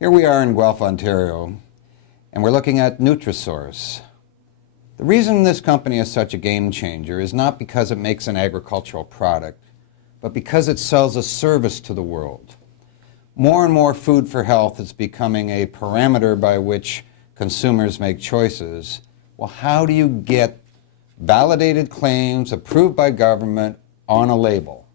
Here we are in Guelph, Ontario, and we're looking at Nutrasource. The reason this company is such a game changer is not because it makes an agricultural product, but because it sells a service to the world. More and more food for health is becoming a parameter by which consumers make choices. Well, how do you get validated claims approved by government on a label?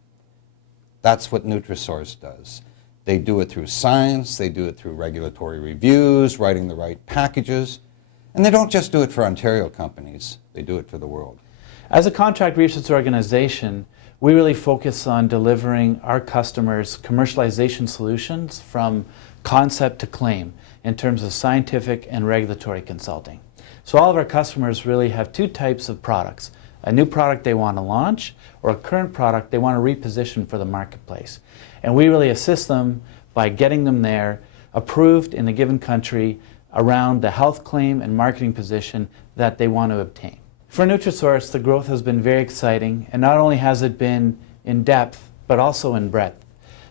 That's what Nutrasource does. They do it through science, they do it through regulatory reviews, writing the right packages, and they don't just do it for Ontario companies, they do it for the world. As a contract research organization, we really focus on delivering our customers commercialization solutions from concept to claim in terms of scientific and regulatory consulting. So all of our customers really have two types of products: a new product they want to launch, or a current product they want to reposition for the marketplace. And we really assist them by getting them there, approved in a given country, around the health claim and marketing position that they want to obtain. For Nutrasource, the growth has been very exciting, and not only has it been in depth, but also in breadth.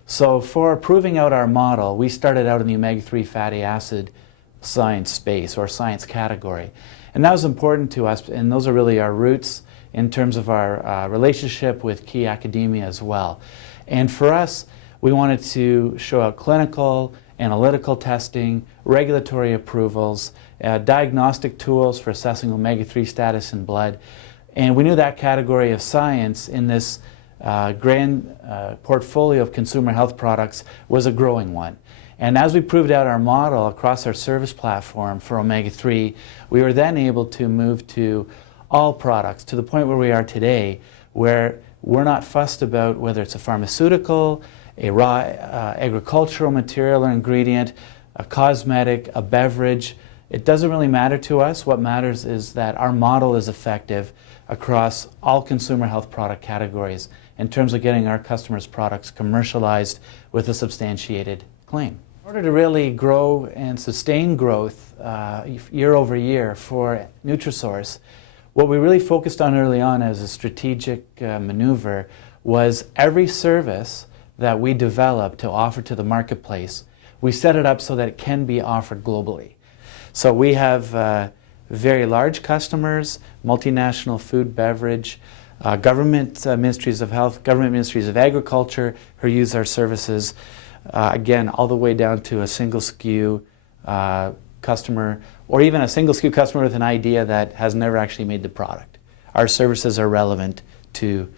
So for proving out our model, we started out in the omega-3 fatty acid science space, or science category. And that was important to us, and those are really our roots in terms of our relationship with key academia as well. And for us, we wanted to show out clinical, analytical testing, regulatory approvals, diagnostic tools for assessing omega-3 status in blood. And we knew that category of science in this grand portfolio of consumer health products was a growing one. And as we proved out our model across our service platform for omega-3, we were then able to move to all products to the point where we are today, where we're not fussed about whether it's a pharmaceutical, a raw agricultural material or ingredient, a cosmetic, a beverage. It doesn't really matter to us. What matters is that our model is effective across all consumer health product categories in terms of getting our customers' products commercialized with a substantiated claim. In order to really grow and sustain growth year over year for Nutrasource, what we really focused on early on as a strategic maneuver was every service that we developed to offer to the marketplace, we set it up so that it can be offered globally. So we have very large customers, multinational food, beverage, government ministries of health, government ministries of agriculture who use our services, again, all the way down to a single SKU customer, or even a single SKU customer with an idea that has never actually made the product. Our services are relevant to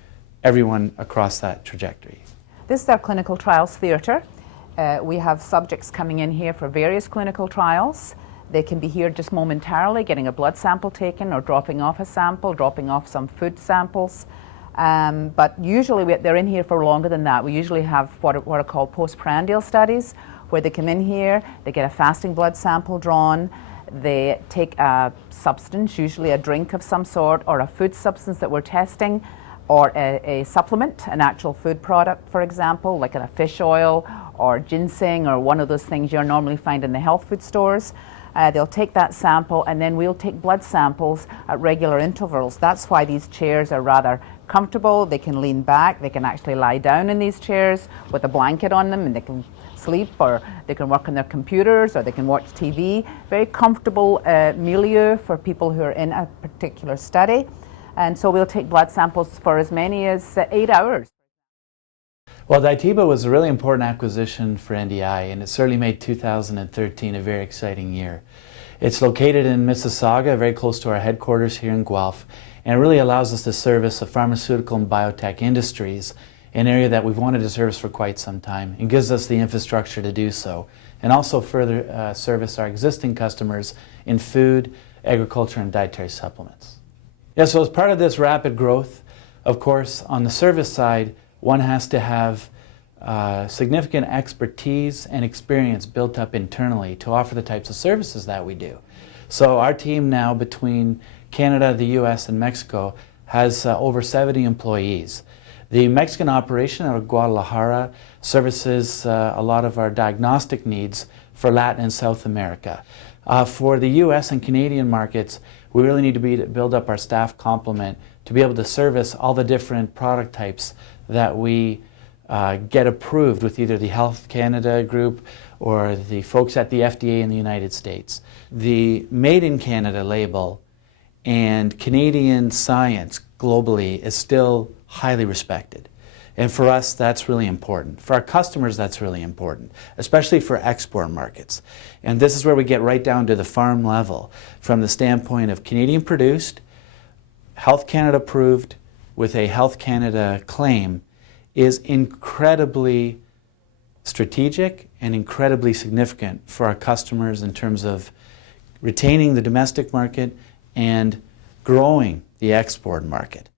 everyone across that trajectory. This is our clinical trials theatre. We have subjects coming in here for various clinical trials. They can be here just momentarily, getting a blood sample taken or dropping off a sample, dropping off some food samples. But usually they're in here for longer than that. We usually have what are called postprandial studies, where they come in here, they get a fasting blood sample drawn, they take a substance, usually a drink of some sort, or a food substance that we're testing, or a supplement, an actual food product, for example, like a fish oil or ginseng or one of those things you'll normally find in the health food stores. They'll take that sample, and then we'll take blood samples at regular intervals. That's why these chairs are rather comfortable. They can lean back, they can actually lie down in these chairs with a blanket on them, and they can sleep, or they can work on their computers, or they can watch TV. Very comfortable milieu for people who are in a particular study. And so we'll take blood samples for as many as 8 hours. Well, Dietiba was a really important acquisition for NDI, and it certainly made 2013 a very exciting year. It's located in Mississauga, very close to our headquarters here in Guelph, and it really allows us to service the pharmaceutical and biotech industries, an area that we've wanted to service for quite some time, and gives us the infrastructure to do so, and also further service our existing customers in food, agriculture, and dietary supplements. Yeah, so as part of this rapid growth, of course, on the service side, one has to have significant expertise and experience built up internally to offer the types of services that we do. So our team now, between Canada, the US, and Mexico, has over 70 employees. The Mexican operation out of Guadalajara services a lot of our diagnostic needs for Latin and South America. For the US and Canadian markets, we really need to build up our staff complement to be able to service all the different product types that we get approved with either the Health Canada group or the folks at the FDA in the United States. The Made in Canada label and Canadian science globally is still highly respected. And for us, that's really important. For our customers, that's really important, especially for export markets. And this is where we get right down to the farm level from the standpoint of Canadian produced, Health Canada approved with a Health Canada claim is incredibly strategic and incredibly significant for our customers in terms of retaining the domestic market and growing the export market.